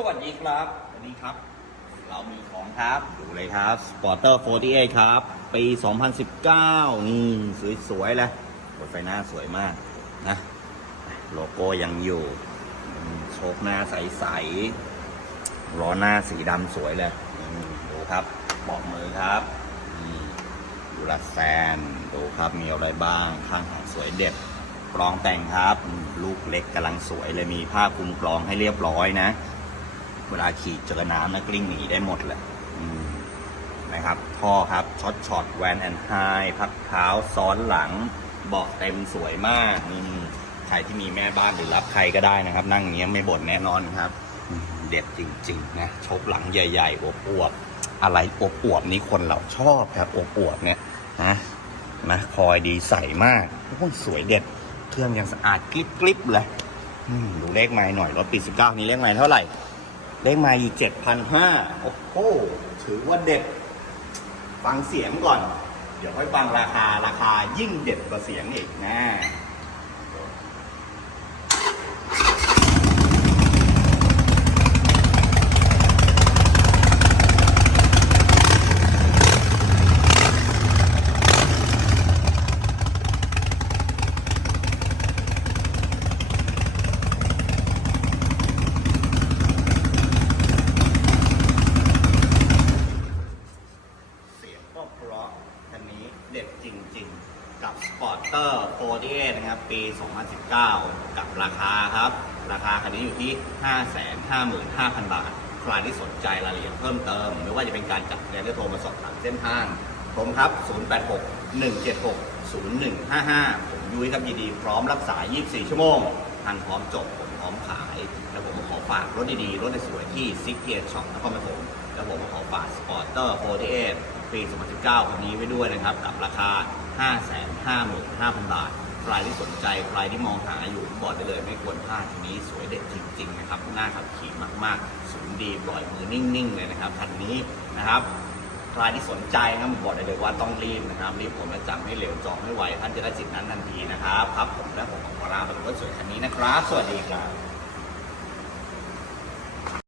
สวัสดีครับ วันนี้ครับ เรามีของครับดูเลยครับ Sporter 48 ครับ ปี 2019 นี่สวยๆเลยรถไฟหน้าสวยมากนะโลโก้ยังอยู่ โชคหน้าใสๆล้อหน้าสีดำสวยเลยดูครับบอกมือครับดูรัดแซนดูครับมีอะไรบ้าง ข้างหางสวยเด็ดกรองแต่งครับ ลูกเล็กกำลังสวยเลยมีผ้าคลุมกรองให้เรียบร้อยนะ เวลาขี่เจอน้ำนะกลิ้งหนีได้หมดแหละนะครับท่อครับช็อตช็อตแวนแอนไฮพักเท้าซ้อนหลัง เบาะเต็มสวยมากอืมใครที่มีแม่บ้านหรือรับใครก็ได้นะครับ นั่งอย่างเงี้ยไม่บ่นแน่นอนครับ เด็ดจริงๆนะชกหลังใหญ่ๆอวบๆอะไรอวบๆนี้คนเราชอบครับอวบเนี่ยนะนะคอยดีใสมากโอ้สวยเด็ดเครื่องยังสะอาดกริบๆเลยดูเลขไม้หน่อยรถปี19นี้เลขไม้เท่าไหร่ ได้มาอีกเจ็ดพันห้าโอ้โหถือว่าเด็ด ฟังเสียงก่อน เดี๋ยวค่อยฟังราคาราคายิ่งเด็ดกว่าเสียงอีกนะ ก็เพราะคันนี้เด็ดจริงๆ กับ Sporter 48 นะครับ ปี 2019 กับราคาครับ ราคาคันนี้อยู่ที่ 555,000 บาท ใครที่สนใจรายละเอียดเพิ่มเติม ไม่ว่าจะเป็นการจัดแสดงได้โทรมาสอบถามเส้นทางผมครับ 086 176 0155 ผมยุ้ยครับยินดีพร้อมรับสาย 24 ชั่วโมงท่านพร้อมจบ ผมพร้อมขาย แล้วผมขอฝากรถดีๆ รถสวยๆที่ซิกเกียร์ช็อปนครปฐมแล้วผมขอฝาก Sporter 48 ปี 2019 คันนี้ไว้ด้วยนะครับ กับราคา 555,000 บาท ใครที่สนใจ ใครที่มองหาอยู่บอกได้เลยไม่ควรพลาดคันนี้สวยเด็ดจริงๆนะครับน่าขับขี่มากๆ สูงดีปล่อยมือนิ่งๆ เลยนะครับคันนี้นะครับใครที่สนใจนะผมบอกได้เลยว่าต้องรีบนะครับ รีบผมและจำให้เร็วจองให้ไวท่านจะได้สิทธิ์นั้นทันทีนะครับครับผมและผมของวราเป็นรถสวยคันนี้นะครับ สวัสดีครับ